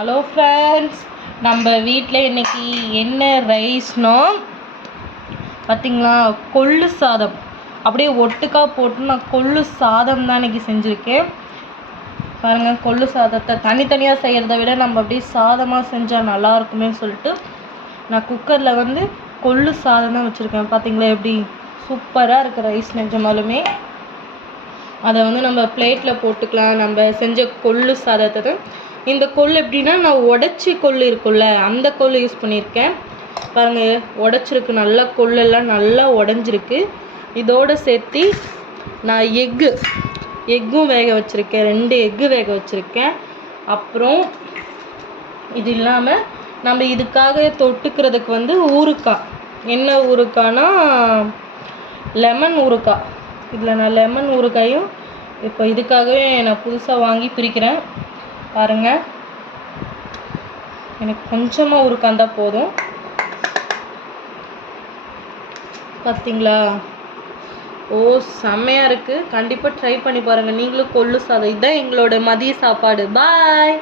Hello friends, நம்ம வீட்டில் இன்றைக்கி என்ன ரைஸ்னா பார்த்திங்களா, கொள்ளு சாதம். அப்படியே ஒட்டுக்கா போட்டு நான் கொள்ளு சாதம் தான் இன்றைக்கி செஞ்சுருக்கேன். பாருங்கள், கொள்ளு சாதத்தை தனித்தனியாக செய்கிறத விட நம்ம அப்படியே சாதமாக செஞ்சால் நல்லாயிருக்குமே சொல்லிட்டு நான் குக்கரில் கொள்ளு சாதம் தான் வச்சுருக்கேன். பார்த்திங்களா எப்படி சூப்பராக இருக்குது ரைஸ். நிஜமாலுமே அதை நம்ம பிளேட்டில் போட்டுக்கலாம். நம்ம செஞ்ச கொள்ளு சாதத்தை இந்த கொள்ளு எப்படின்னா, நான் உடச்சி கொள்ளு இருக்குல்ல, அந்த கொள்ளு யூஸ் பண்ணியிருக்கேன். பாருங்கள், உடச்சிருக்கு, நல்லா கொள்ளெல்லாம் நல்லா உடஞ்சிருக்கு. இதோடு சேர்த்து நான் எக்கும் வேக வச்சுருக்கேன். 2 எக்கு வேக வச்சுருக்கேன். அப்புறம் இது இல்லாமல் நம்ம இதுக்காக தொட்டுக்கிறதுக்கு ஊறுக்காய். என்ன ஊறுக்காய்னா லெமன் ஊறுக்காய். இதில் நான் லெமன் ஊறுக்காயும் இப்போ இதுக்காகவே நான் புதுசாக வாங்கி பிரிக்கிறேன். பாருங்கள், எனக்கு கொஞ்சமாக ஊறுக்காய் தான் போதும். பார்த்தீங்களா, செம்மையாக இருக்குது. கண்டிப்பாக ட்ரை பண்ணி பாருங்கள் நீங்களும். கொள்ளு சாதம் இதுதான் எங்களோட மதிய சாப்பாடு. பாய்.